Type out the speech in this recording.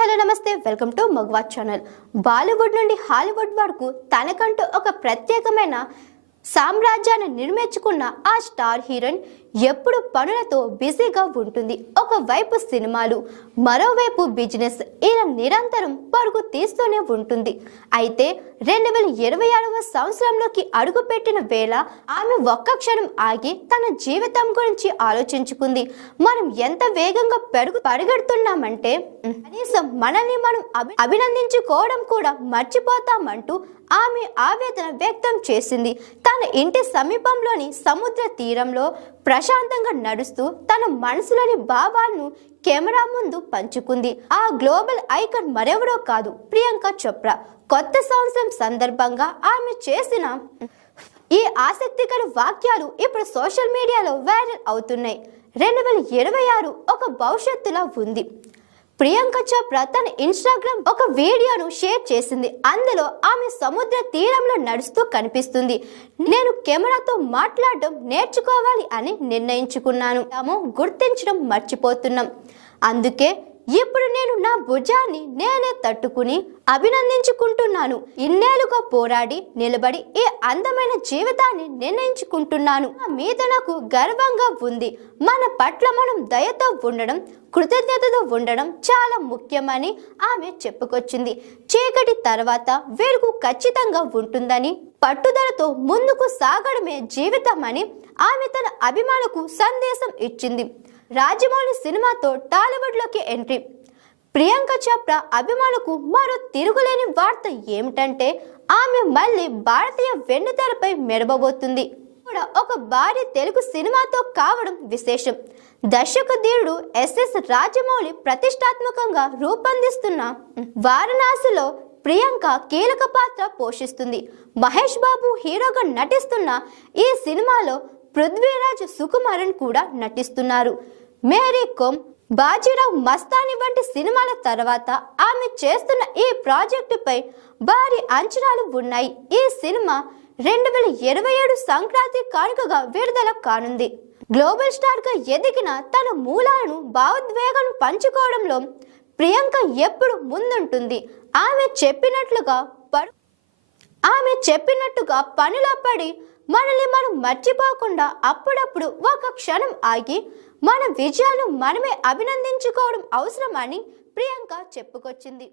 నమస్తే. Welcome to మగవా channel. Bollywood నుండి హాలీవుడ్ వరకు తనకంటూ ఒక ప్రత్యేకమైన సామ్రాజ్యాన్ని నిర్మించుకున్న ఆ స్టార్ హీరోయిన్ ఎప్పుడు పనులతో బిజీగా ఉంటుంది. ఒకవైపు సినిమాలు మరోవైపు బిజినెస్ ఇలా నిరంతరం పరుగు తీస్తూనే ఉంటుంది. అయితే రెండు వేల ఇరవై ఆరవ సంవత్సరంలోకి అడుగుపెట్టిన వేళ ఆమె ఒక్క క్షణం ఆగి తన జీవితం గురించి ఆలోచించుకుంది. మనం ఎంత వేగంగా పెరుగు పరిగెడుతున్నామంటే కనీసం మనల్ని మనం అభి- అభినందించుకోవడం కూడా మర్చిపోతామంటూ ఆమె ఆవేదన వ్యక్తం చేసింది. తన ఇంటి సమీపంలోని సముద్ర తీరంలో ప్రశాంతంగా నడుస్తూ తన మనసులోని భావాలను కెమెరా ముందు పంచుకుంది. ఆ గ్లోబల్ ఐకన్ మరెవరో కాదు ప్రియాంక చోప్రా. కొత్త సంవత్సరం సందర్భంగా ఆమె చేసిన ఈ ఆసక్తికర వాక్యాలు ఇప్పుడు సోషల్ మీడియాలో వైరల్ అవుతున్నాయి. రెండు వేల ఇరవై ఆరు ఒక భవిష్యత్తులో ఉంది. ప్రియాంక చోప్రా తన ఇన్స్టాగ్రామ్ ఒక వీడియోను షేర్ చేసింది. అందులో ఆమె సముద్ర తీరంలో నడుస్తూ కనిపిస్తుంది. నేను కెమెరాతో మాట్లాడడం నేర్చుకోవాలి అని నిర్ణయించుకున్నాను. తాము గుర్తించడం మర్చిపోతున్నాం. అందుకే ఇప్పుడు నేను నా భుజాన్ని నేనే తట్టుకుని అభినందించుకుంటున్నాను. ఇన్నేళ్ళుగా పోరాడి నిలబడి ఈ అందమైన జీవితాన్ని నిర్ణయించుకుంటున్నాను. మీద నాకు గర్వంగా ఉంది. మన పట్ల మనం దయతో ఉండడం కృతజ్ఞతతో ఉండడం చాలా ముఖ్యమని ఆమె చెప్పుకొచ్చింది. చీకటి తర్వాత వెలుగు ఖచ్చితంగా ఉంటుందని పట్టుదలతో ముందుకు సాగడమే జీవితం అని ఆమె తన అభిమానులకు సందేశం ఇచ్చింది. రాజమౌళి సినిమాతో టాలీవుడ్లోకి ఎంట్రీ. ప్రియాంక చోప్రా అభిమానులకు మరో తిరుగులేని వార్త ఏమిటంటే ఆమె మళ్ళీ భారతీయ వెండితెరపై మెరవబోతుంది కూడా ఒక భారీ తెలుగు సినిమాతో కావడం విశేషం. దర్శకధీరుడు ఎస్ఎస్ రాజమౌళి ప్రతిష్టాత్మకంగా రూపొందిస్తున్న వారణాసిలో ప్రియాంక కీలక పాత్ర పోషిస్తుంది. మహేష్ బాబు హీరోగా నటిస్తున్న ఈ సినిమాలో పృథ్వీరాజ్ సుకుమారన్ కూడా నటిస్తున్నారు. మేరీ కోమ్ బాజీరావు మస్తాని వంటి సినిమాల తర్వాత ఆమె చేస్తున్న ఈ ప్రాజెక్టుపై భారీ అంచనాలు ఉన్నాయి. ఈ సినిమా రెండు వేల ఇరవై ఏడు సంక్రాంతి కానుకగా విడుదల కానుంది. గ్లోబల్ స్టార్గా ఎదిగిన తన మూలాలను భావోద్వేగాలను పంచుకోవడంలో ప్రియాంక ఎప్పుడు ముందుంటుంది. ఆమె చెప్పినట్లుగా ఆమె చెప్పినట్టుగా పనిలో పడి మనల్ని మనం మర్చిపోకుండా అప్పుడప్పుడు ఒక క్షణం ఆగి మన విజయాలు మనమే అభినందించుకోవడం అవసరమని ప్రియాంక చెప్పుకొచ్చింది.